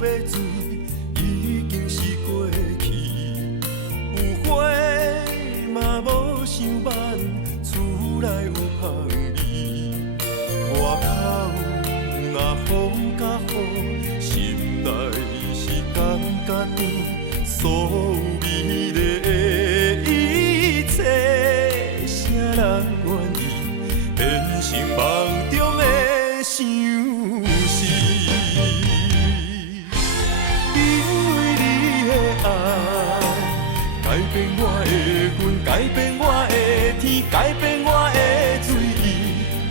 要醉，已经是过去。有花嘛无想挽，厝内有香味。外口若风甲雨，心内是感觉甜，所美丽的一切，啥人愿意变成梦中的相思？因为你的爱，改变我的魂，改变我的天，改变我的水意，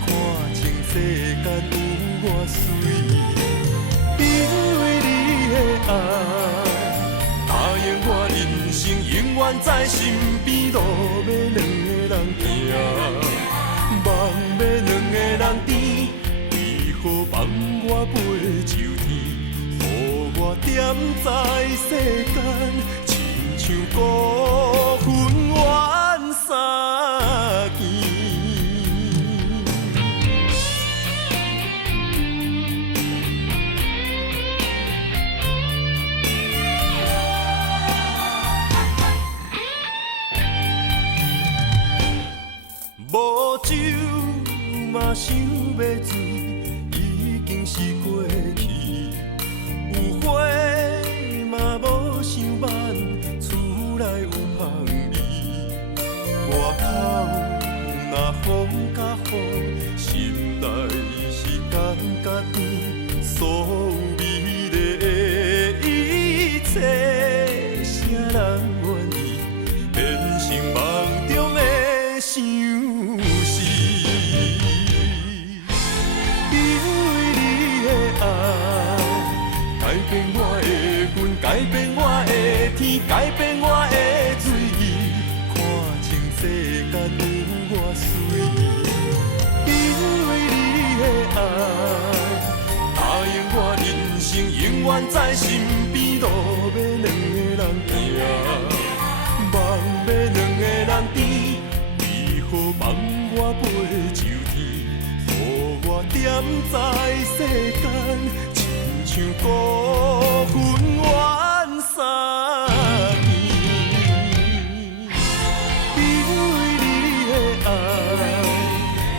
看清世间有我水。因为你的爱，答应我人生永远在身边，路要两个人行，梦要两个人甜，为何放我飞上天？予我点在世间，亲像孤魂怨三更。无酒嘛想要醉，已经是过去。有花嘛无想挽，厝内有香味。外口若风甲雨，心内是感觉甜，所美丽的一切，啥人愿意变成梦中的相思？因为你的爱，改变我的魂，改变我的天，改变我的水意，看清世间有我水。因为你的爱，答应我人生永远在身边，路要两个人行，梦要两个人甜，为何放我飞上天？予我点在世间，亲像孤魂怨三更。因为你的爱，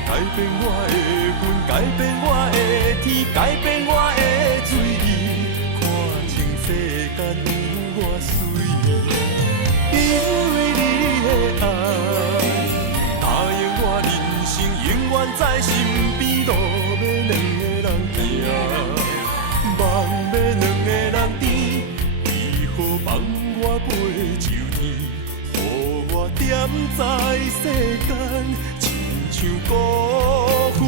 改变我的魂，改变我的天，改变我的水意，看清世间有我水。因为你的爱，答应我人生永远在身边，路要两个人行，梦要两个人甜，为何放我飞上天？予我点在世间，亲像孤魂